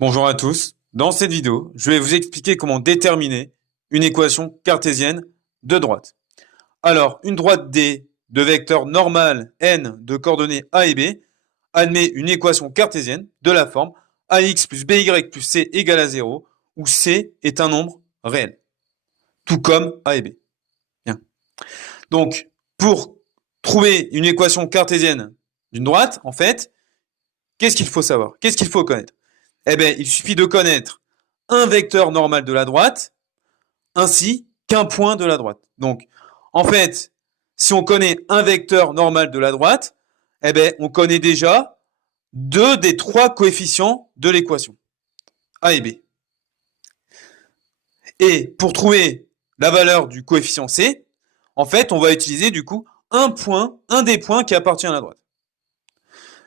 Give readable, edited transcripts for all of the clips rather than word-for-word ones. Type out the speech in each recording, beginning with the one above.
Bonjour à tous. Dans cette vidéo, je vais vous expliquer comment déterminer une équation cartésienne de droite. Alors, une droite D de vecteur normal n de coordonnées a et b admet une équation cartésienne de la forme ax plus by plus c égale à 0, où c est un nombre réel, tout comme a et b. Bien. Donc, pour trouver une équation cartésienne d'une droite, en fait, qu'est-ce qu'il faut savoir? Qu'est-ce qu'il faut connaître? Eh bien, il suffit de connaître un vecteur normal de la droite ainsi qu'un point de la droite. Donc, en fait, si on connaît un vecteur normal de la droite, eh bien, on connaît déjà deux des trois coefficients de l'équation, a et b. Et pour trouver la valeur du coefficient c, en fait, on va utiliser du coup un des points qui appartient à la droite.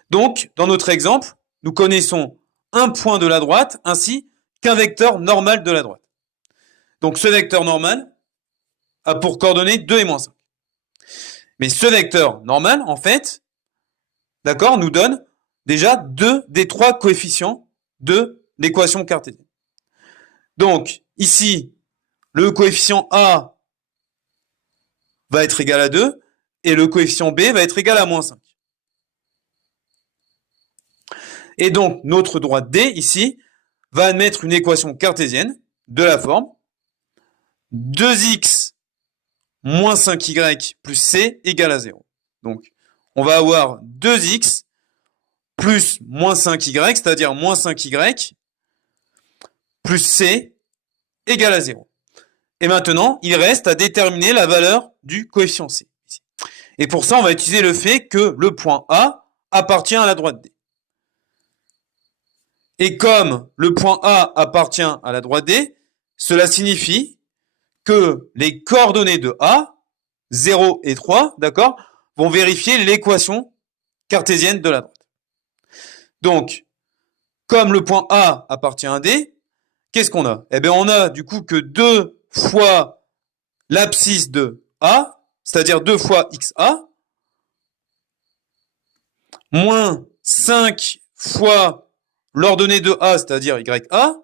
Donc, dans notre exemple, nous connaissons un point de la droite ainsi qu'un vecteur normal de la droite. Donc ce vecteur normal a pour coordonnées 2 et moins 5. Mais ce vecteur normal, en fait, d'accord, nous donne déjà deux des trois coefficients de l'équation cartésienne. Donc ici, le coefficient A va être égal à 2 et le coefficient B va être égal à moins 5. Et donc notre droite D, ici, va admettre une équation cartésienne de la forme 2x moins 5y plus c égale à 0. Donc, on va avoir 2x plus moins 5y, c'est-à-dire moins 5y, plus c égale à 0. Et maintenant, il reste à déterminer la valeur du coefficient c. Et pour ça, on va utiliser le fait que le point A appartient à la droite D. Et comme le point A appartient à la droite D, cela signifie que les coordonnées de A, 0 et 3, d'accord, vont vérifier l'équation cartésienne de la droite. Donc, comme le point A appartient à D, qu'est-ce qu'on a? Eh bien, on a du coup que 2 fois l'abscisse de A, c'est-à-dire 2 fois XA, moins 5 fois l'ordonnée de A, c'est-à-dire YA,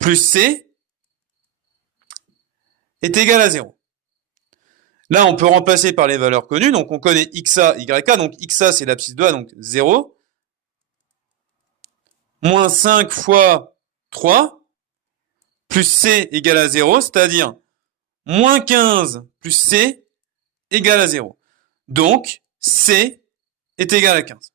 plus C, est égal à 0. Là, on peut remplacer par les valeurs connues. Donc, on connaît XA, YA. Donc, XA, c'est l'abscisse de A, donc 0. Moins 5 fois 3, plus C égale à 0, c'est-à-dire moins 15 plus C égale à 0. Donc, C est égal à 15.